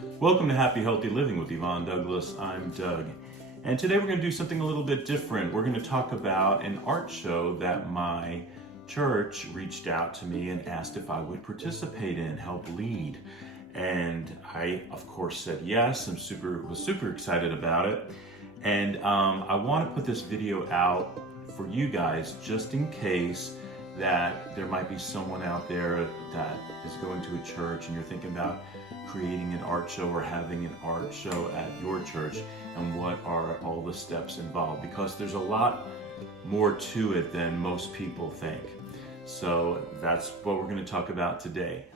Welcome to Happy Healthy Living with Yvonne Douglas. I'm Doug. And today we're going to do something a little bit different. We're going to talk about an art show that my church reached out to me and asked if I would participate in, help lead. And I, of course, said yes. Was super excited about it. And I want to put this video out for you guys just in case that there might be someone out there that is going to a church and you're thinking about creating an art show or having an art show at your church, and what are all the steps involved, because there's a lot more to it than most people think. So that's what we're going to talk about today.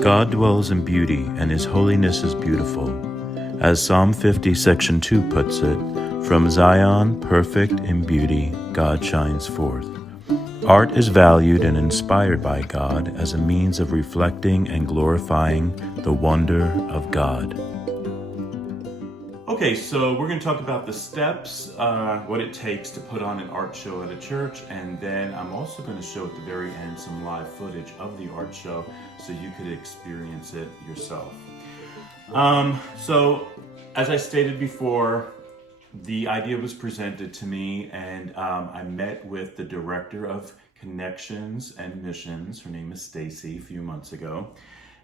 God dwells in beauty, and His holiness is beautiful. As Psalm 50, section 2 puts it, from Zion, perfect in beauty, God shines forth. Art is valued and inspired by God as a means of reflecting and glorifying the wonder of God. Okay, so we're going to talk about the steps, what it takes to put on an art show at a church, and then I'm also going to show at the very end some live footage of the art show so you could experience it yourself. So, as I stated before, the idea was presented to me, and I met with the director of Connections and Missions. Her name is Stacy, a few months ago,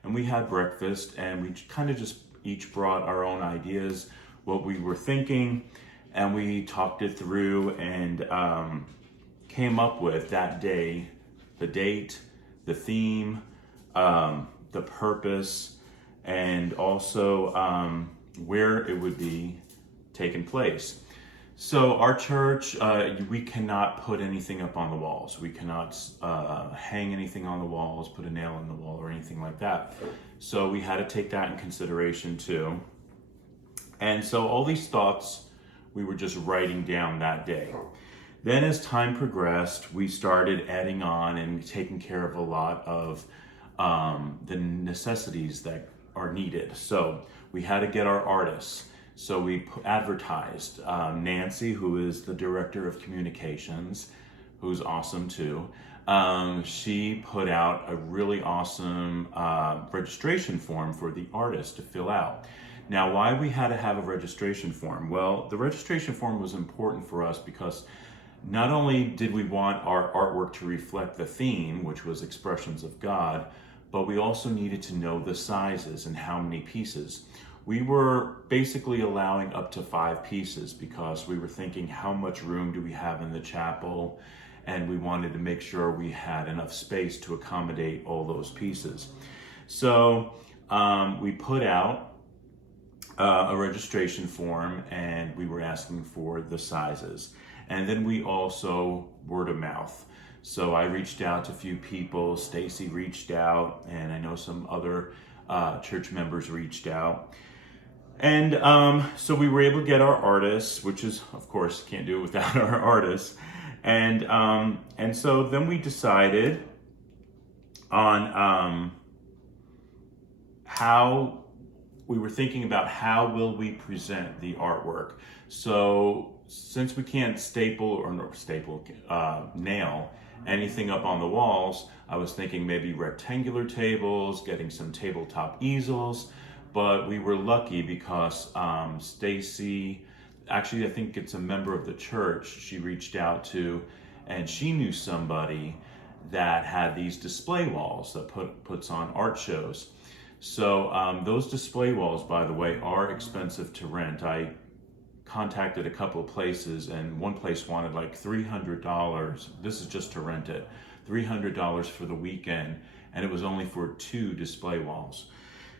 and we had breakfast, and we kind of just each brought our own ideas, what we were thinking, and we talked it through and came up with that day, the date, the theme, the purpose, and also where it would be taking place. So our church, we cannot put anything up on the walls. We cannot hang anything on the walls, put a nail in the wall or anything like that. So we had to take that in consideration too. And so all these thoughts we were just writing down that day. Then as time progressed, we started adding on and taking care of a lot of the necessities that are needed. So we had to get our artists. So we advertised. Nancy, who is the director of communications, who's awesome too, she put out a really awesome registration form for the artist to fill out. Now, why we had to have a registration form? Well, the registration form was important for us because not only did we want our artwork to reflect the theme, which was expressions of God, but we also needed to know the sizes and how many pieces. We were basically allowing up to 5 pieces because we were thinking, how much room do we have in the chapel? And we wanted to make sure we had enough space to accommodate all those pieces. So we put out a registration form, and we were asking for the sizes. And then we also word of mouth. So I reached out to a few people. Stacy reached out, and I know some other church members reached out. And so we were able to get our artists, which is, of course, can't do it without our artists. And so then we decided on how we were thinking about how will we present the artwork. So since we can't nail anything up on the walls, I was thinking maybe rectangular tables, getting some tabletop easels. But we were lucky because Stacy, actually I think it's a member of the church she reached out to, and she knew somebody that had these display walls that puts on art shows. So those display walls, by the way, are expensive to rent. I contacted a couple of places, and one place wanted like $300. This is just to rent it, $300 for the weekend, and it was only for 2 display walls.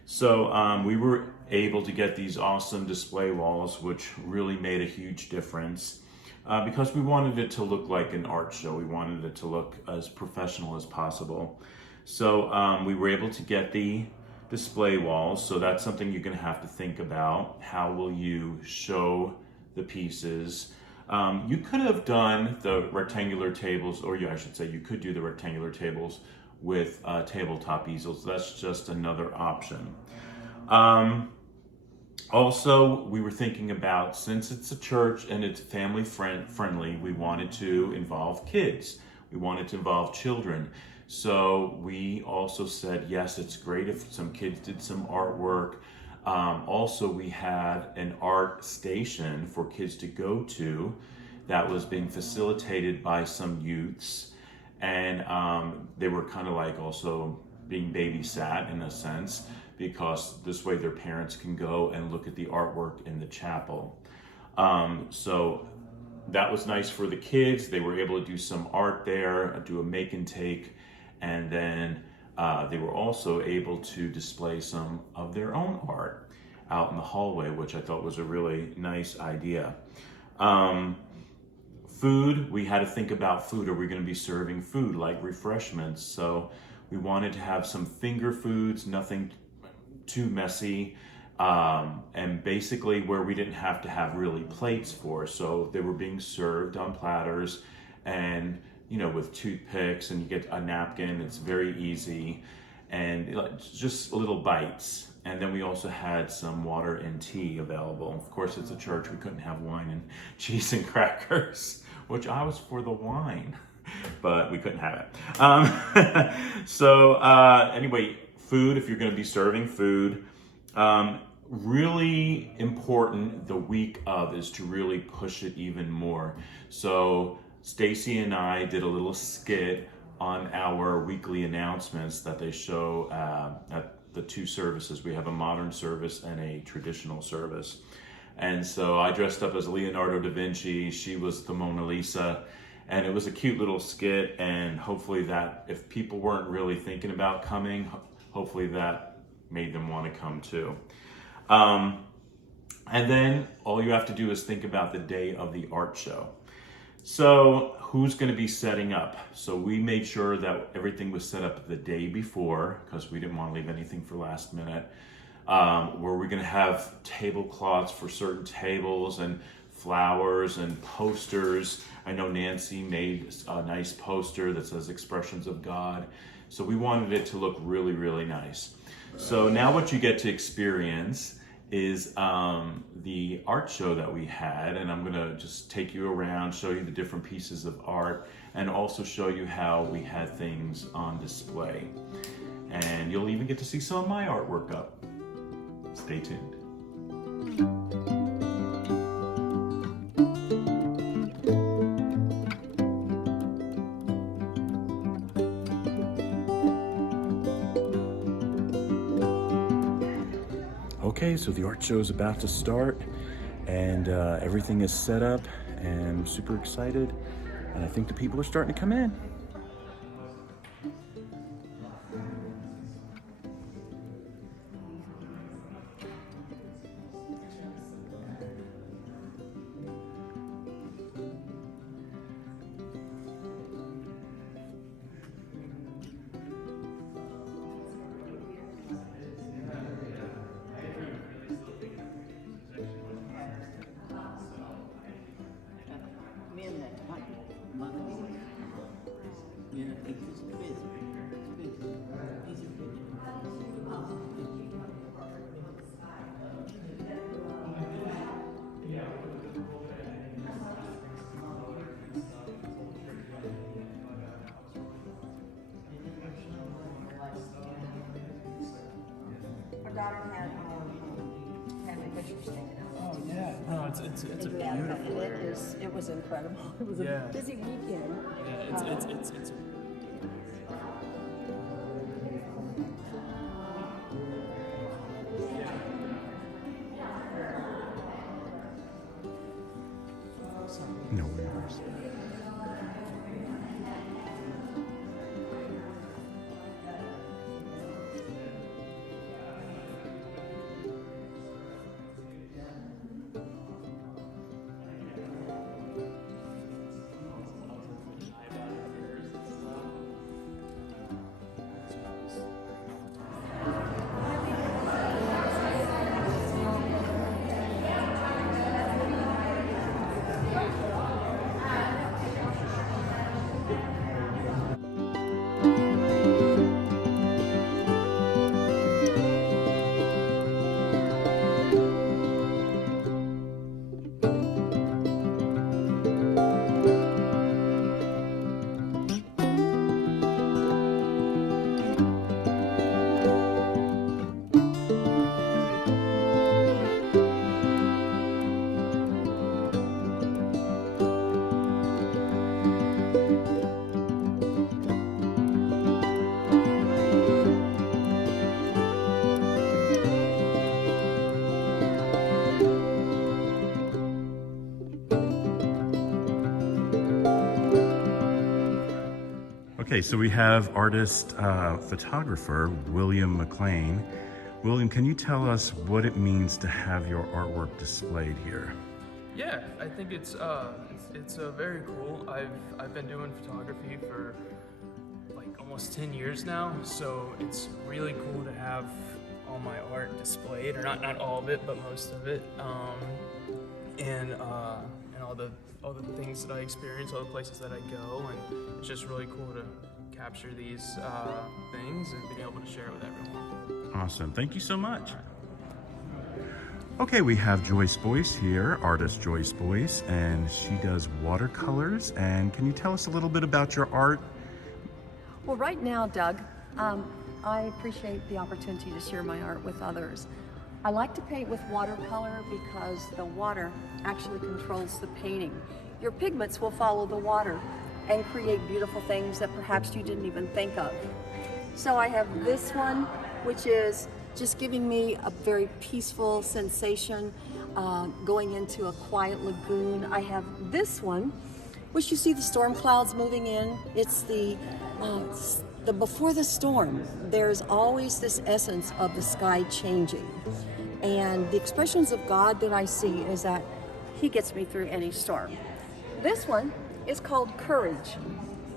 So we were able to get these awesome display walls, which really made a huge difference because we wanted it to look like an art show. We wanted it to look as professional as possible. So we were able to get the display walls. So that's something you're going to have to think about. How will you show the pieces? You could have done the rectangular tables, or I should say you could do the rectangular tables with tabletop easels. That's just another option. Also, we were thinking about, since it's a church and it's family friendly, we wanted to involve kids. We wanted to involve children. So we also said, yes, it's great if some kids did some artwork. Also, we had an art station for kids to go to that was being facilitated by some youths. And they were kind of like also being babysat in a sense, because this way their parents can go and look at the artwork in the chapel. So that was nice for the kids. They were able to do some art there, do a make and take, and then they were also able to display some of their own art out in the hallway, which I thought was a really nice idea. Food, we had to think about food. Are we going to be serving food like refreshments? So we wanted to have some finger foods, nothing too messy, and basically where we didn't have to have really plates for. So they were being served on platters and, with toothpicks, and you get a napkin. It's very easy, and just little bites. And then we also had some water and tea available. Of course, it's a church. We couldn't have wine and cheese and crackers, which I was for the wine, but we couldn't have it. Anyway, food, if you're going to be serving food, really important the week of is to really push it even more. So Stacy and I did a little skit on our weekly announcements that they show at the 2 services. We have a modern service and a traditional service. And so I dressed up as Leonardo da Vinci. She was the Mona Lisa. And it was a cute little skit. And hopefully that, if people weren't really thinking about coming, hopefully that made them want to come too. And then all you have to do is think about the day of the art show. So who's going to be setting up? So we made sure that everything was set up the day before, because we didn't want to leave anything for last minute. Where we're going to have tablecloths for certain tables and flowers and posters. I know Nancy made a nice poster that says Expressions of God. So we wanted it to look really, really nice. So now what you get to experience is the art show that we had, and I'm gonna just take you around, show you the different pieces of art, and also show you how we had things on display. And you'll even get to see some of my artwork up. Stay tuned. Okay, so the art show is about to start, and everything is set up, and I'm super excited, and I think the people are starting to come in. pictures standing out. Oh yeah, no, it's a Yeah, beautiful it area. it was incredible. It was Yeah. a busy weekend. Yeah, it's No worries. Okay, so we have artist, photographer, William McLean. William, can you tell us what it means to have your artwork displayed here? Yeah, I think it's very cool. I've been doing photography for like almost 10 years now, so it's really cool to have all my art displayed, or not all of it, but most of it, and all the things that I experience, all the places that I go, and it's just really cool to capture these things and being able to share it with everyone. Awesome, thank you so much. Okay, we have Joyce Boyce here, artist Joyce Boyce, and she does watercolors. And can you tell us a little bit about your art? Well, right now, Doug, I appreciate the opportunity to share my art with others. I like to paint with watercolor because the water actually controls the painting. Your pigments will follow the water and create beautiful things that perhaps you didn't even think of. So I have this one, which is just giving me a very peaceful sensation, going into a quiet lagoon. I have this one, which you see the storm clouds moving in. It's the before the storm, there's always this essence of the sky changing. And the expressions of God that I see is that He gets me through any storm. This one is called Courage,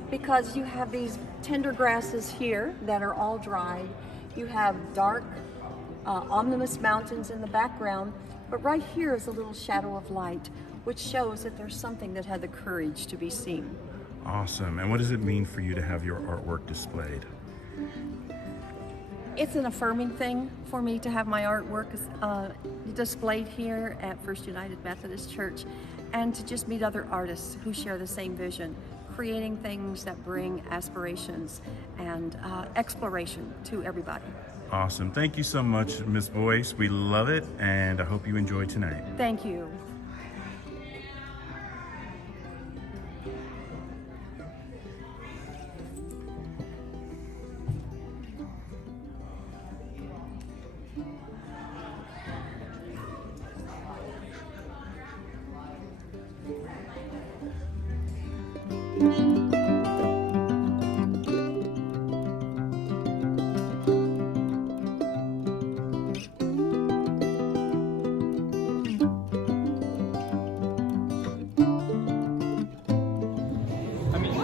because you have these tender grasses here that are all dried. You have dark, ominous mountains in the background, but right here is a little shadow of light, which shows that there's something that had the courage to be seen. Awesome. And what does it mean for you to have your artwork displayed? It's an affirming thing for me to have my artwork displayed here at First United Methodist Church, and to just meet other artists who share the same vision, creating things that bring aspirations and exploration to everybody. Awesome. Thank you so much, Ms. Boyce. We love it, and I hope you enjoy tonight. Thank you.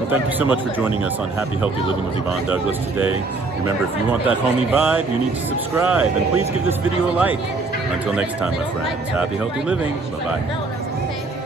Thank you so much for joining us on Happy Healthy Living with Yvonne Douglas today. Remember, if you want that homey vibe, you need to subscribe, and please give this video a like. Until next time, my friends, happy healthy living. Bye-bye.